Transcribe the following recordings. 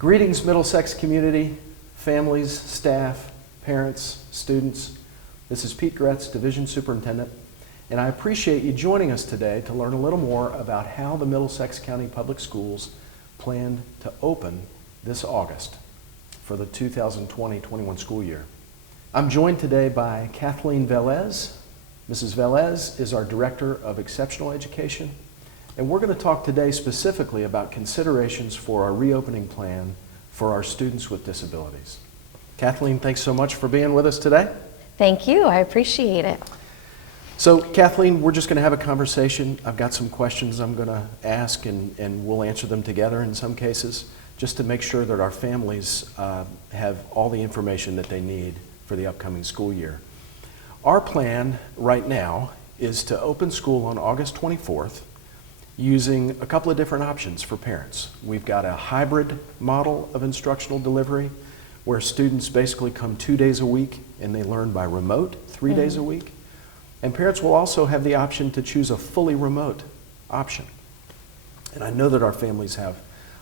Greetings, Middlesex community, families, staff, parents, students. This is Pete Gretz, Division Superintendent, and I appreciate you joining us today to learn a little more about how the Middlesex County Public Schools plan to open this August for the 2020-21 school year. I'm joined today by Kathleen Velez. Mrs. Velez is our Director of Exceptional Education, and we're going to talk today specifically about considerations for our reopening plan for our students with disabilities. Kathleen, thanks so much for being with us today. Thank you, I appreciate it. So Kathleen, we're just going to have a conversation. I've got some questions I'm going to ask and we'll answer them together in some cases, just to make sure that our families have all the information that they need for the upcoming school year. Our plan right now is to open school on August 24th using a couple of different options for parents. We've got a hybrid model of instructional delivery where students basically come 2 days a week and they learn by remote 3 days a week. And parents will also have the option to choose a fully remote option. And I know that our families have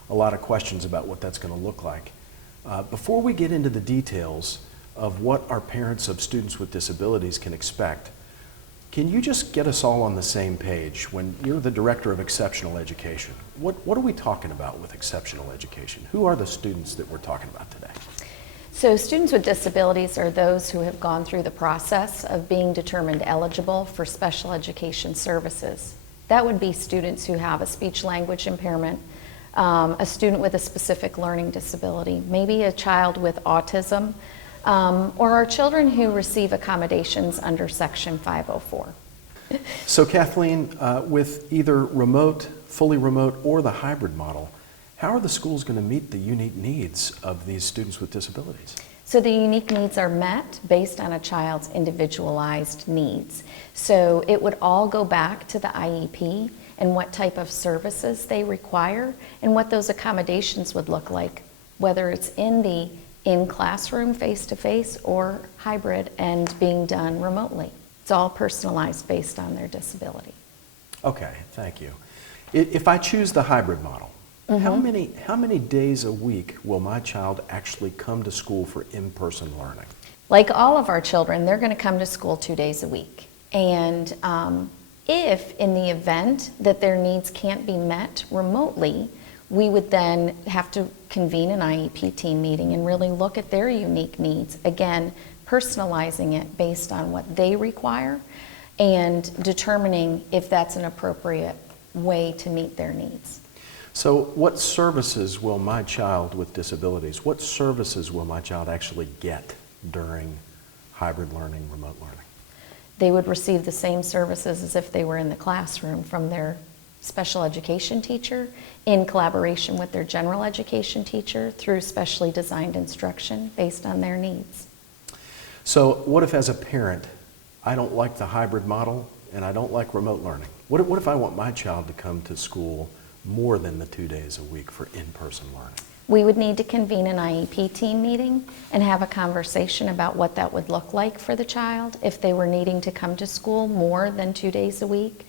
a lot of questions about what that's going to look like. Before we get into the details of what our parents of students with disabilities can expect, can you just get us all on the same page? When you're the Director of Exceptional Education, what are we talking about with exceptional education? Who are the students that we're talking about today? So students with disabilities are those who have gone through the process of being determined eligible for special education services. That would be students who have a speech-language impairment, a student with a specific learning disability, maybe a child with autism, or our children who receive accommodations under Section 504. So Kathleen, with either remote, fully remote, or the hybrid model, how are the schools going to meet the unique needs of these students with disabilities? So the unique needs are met based on a child's individualized needs. So it would all go back to the IEP and what type of services they require and what those accommodations would look like, whether it's in classroom face-to-face or hybrid and being done remotely. It's all personalized based on their disability. Okay, thank you. If I choose the hybrid model, how many days a week will my child actually come to school for in-person learning? Like all of our children, they're going to come to school 2 days a week. And if in the event that their needs can't be met remotely, we would then have to convene an IEP team meeting and really look at their unique needs. Again, personalizing it based on what they require and determining if that's an appropriate way to meet their needs. So what services will my child with disabilities, what services will my child actually get during hybrid learning, remote learning? They would receive the same services as if they were in the classroom from their special education teacher in collaboration with their general education teacher through specially designed instruction based on their needs. So what if as a parent, I don't like the hybrid model and I don't like remote learning? What if I want my child to come to school more than the 2 days a week for in-person learning? We would need to convene an IEP team meeting and have a conversation about what that would look like for the child if they were needing to come to school more than 2 days a week.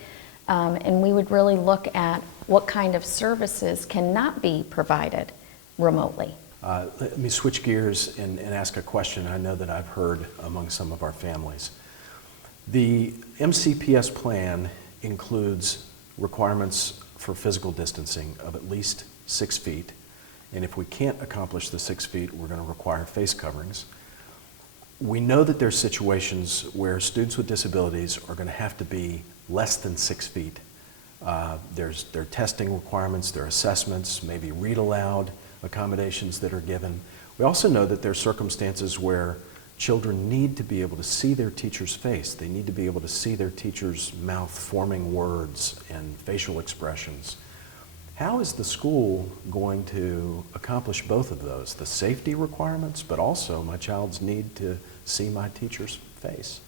And we would really look at what kind of services cannot be provided remotely. Let me switch gears and ask a question I know that I've heard among some of our families. The MCPS plan includes requirements for physical distancing of at least 6 feet. And if we can't accomplish the 6 feet, we're going to require face coverings. We know that there's situations where students with disabilities are going to have to be less than 6 feet. There are testing requirements, there are assessments, maybe read aloud accommodations that are given. We also know that there are circumstances where children need to be able to see their teacher's face. They need to be able to see their teacher's mouth forming words and facial expressions. How is the school going to accomplish both of those? The safety requirements, but also my child's need to see my teacher's face.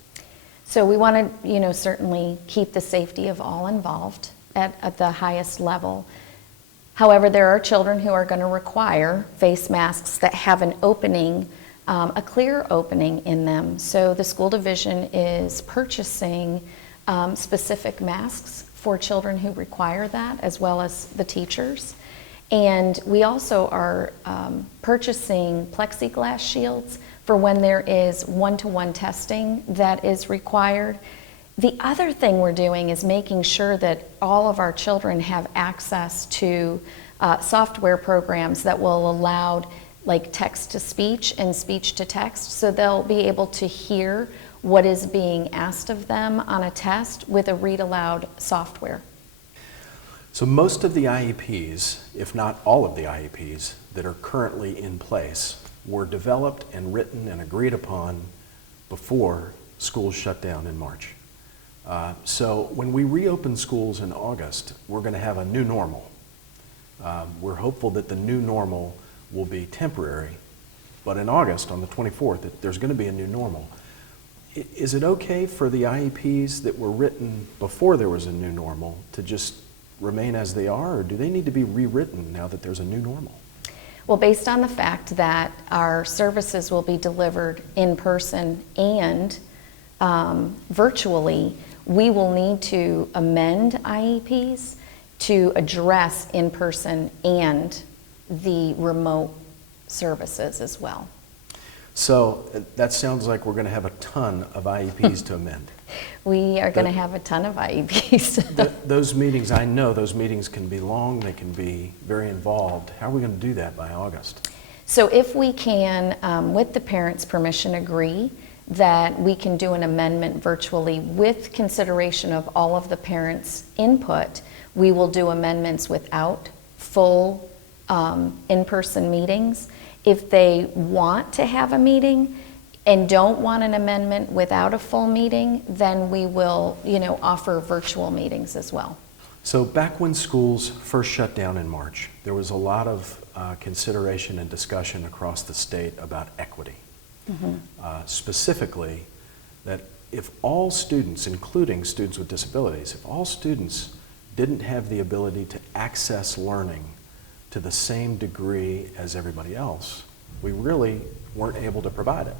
So we want to, certainly keep the safety of all involved at the highest level. However, there are children who are going to require face masks that have an opening, a clear opening in them. So the school division is purchasing specific masks for children who require that, as well as the teachers. And we also are purchasing plexiglass shields for when there is one-to-one testing that is required. The other thing we're doing is making sure that all of our children have access to software programs that will allow like text-to-speech and speech-to-text, so they'll be able to hear what is being asked of them on a test with a read-aloud software. So most of the IEPs, if not all of the IEPs that are currently in place, were developed and written and agreed upon before schools shut down in March. So when we reopen schools in August, we're going to have a new normal. We're hopeful that the new normal will be temporary, but in August, on the 24th, there's going to be a new normal. Is it okay for the IEPs that were written before there was a new normal to just remain as they are, or do they need to be rewritten now that there's a new normal? Well, based on the fact that our services will be delivered in person and virtually, we will need to amend IEPs to address in-person and the remote services as well. So that sounds like we're going to have a ton of IEPs to amend. We are going to have a ton of IEPs. Those meetings, I know those meetings can be long, they can be very involved. How are we going to do that by August? So if we can, with the parents' permission, agree that we can do an amendment virtually with consideration of all of the parents' input, we will do amendments without full in-person meetings. If they want to have a meeting and don't want an amendment without a full meeting, then we will, offer virtual meetings as well. So back when schools first shut down in March, there was a lot of consideration and discussion across the state about equity. Specifically, that if all students, including students with disabilities, if all students didn't have the ability to access learning to the same degree as everybody else, we really weren't able to provide it.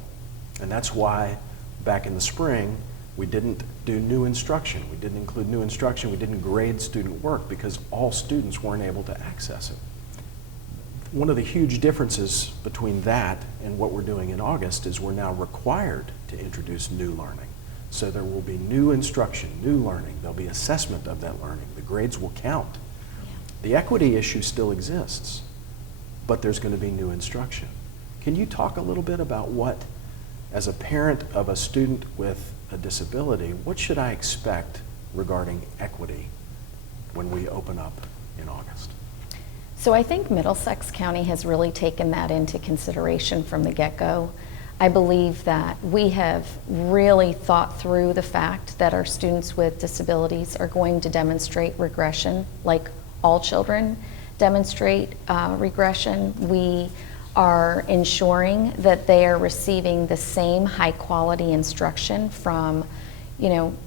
And that's why back in the spring, we didn't do new instruction. We didn't include new instruction. We didn't grade student work because all students weren't able to access it. One of the huge differences between that and what we're doing in August is we're now required to introduce new learning. So there will be new instruction, new learning. There'll be assessment of that learning. The grades will count. The equity issue still exists, but there's going to be new instruction. Can you talk a little bit about what, as a parent of a student with a disability, what should I expect regarding equity when we open up in August? So I think Middlesex County has really taken that into consideration from the get-go. I believe that we have really thought through the fact that our students with disabilities are going to demonstrate regression like all children demonstrate regression. We are ensuring that they are receiving the same high-quality instruction from,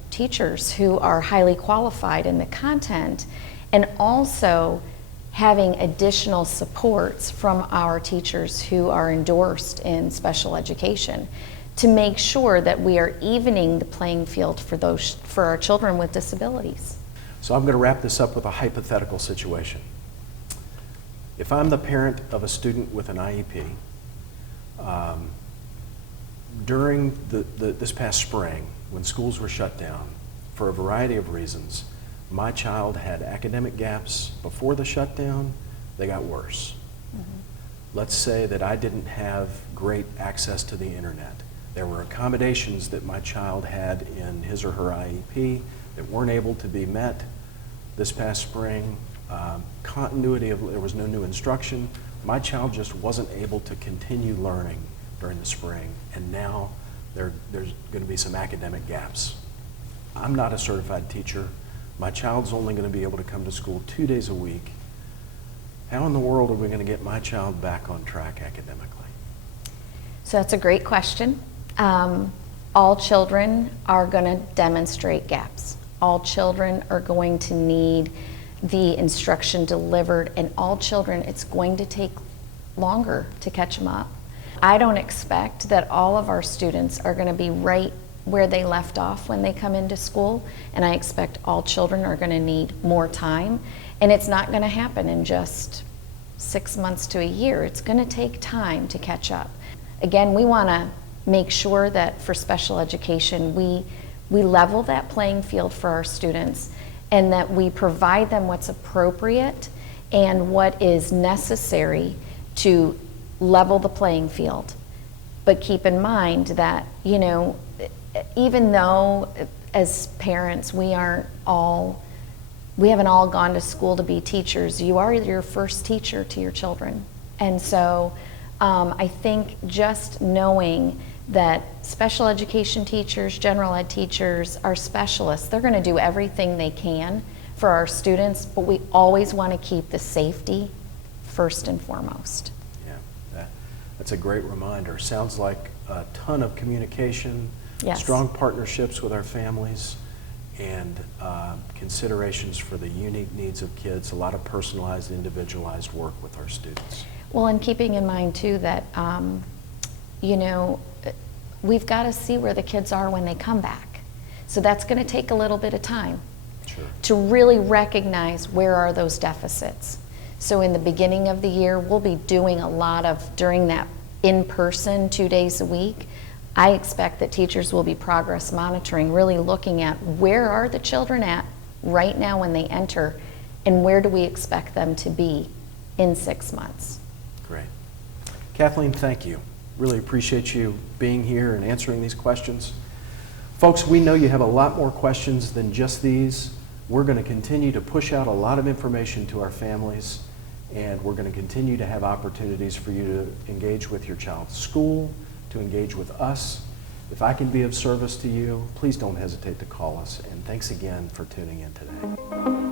teachers who are highly qualified in the content, and also having additional supports from our teachers who are endorsed in special education to make sure that we are evening the playing field for our children with disabilities. So I'm going to wrap this up with a hypothetical situation. If I'm the parent of a student with an IEP, during this past spring, when schools were shut down, for a variety of reasons, my child had academic gaps before the shutdown, they got worse. Let's say that I didn't have great access to the internet. There were accommodations that my child had in his or her IEP that weren't able to be met this past spring. There was no new instruction. My child just wasn't able to continue learning during the spring, and now there's going to be some academic gaps. I'm not a certified teacher. My child's only going to be able to come to school 2 days a week. How in the world are we going to get my child back on track academically? So that's a great question. All children are going to demonstrate gaps. All children are going to need the instruction delivered, and all children, it's going to take longer to catch them up. I don't expect that all of our students are going to be right where they left off when they come into school, and I expect all children are going to need more time, and it's not going to happen in just 6 months to a year. It's going to take time to catch up. Again, we want to make sure that for special education, we level that playing field for our students, and that we provide them what's appropriate and what is necessary to level the playing field. But keep in mind that, you know, even though as parents we haven't all gone to school to be teachers, you are your first teacher to your children. And so I think just knowing that special education teachers, general ed teachers are specialists. They're going to do everything they can for our students, but we always want to keep the safety first and foremost. Yeah, that's a great reminder. Sounds like a ton of communication, Yes. strong partnerships with our families, and considerations for the unique needs of kids, a lot of personalized, individualized work with our students. Well, and keeping in mind too that, you know, we've got to see where the kids are when they come back. So that's going to take a little bit of time. Sure. To really recognize where are those deficits. So in the beginning of the year, we'll be doing a lot of, during that in-person 2 days a week, I expect that teachers will be progress monitoring, really looking at where are the children at right now when they enter, and where do we expect them to be in 6 months. Great. Kathleen, thank you. Really appreciate you being here and answering these questions. Folks, we know you have a lot more questions than just these. We're going to continue to push out a lot of information to our families, and we're going to continue to have opportunities for you to engage with your child's school, to engage with us. If I can be of service to you, please don't hesitate to call us. And thanks again for tuning in today.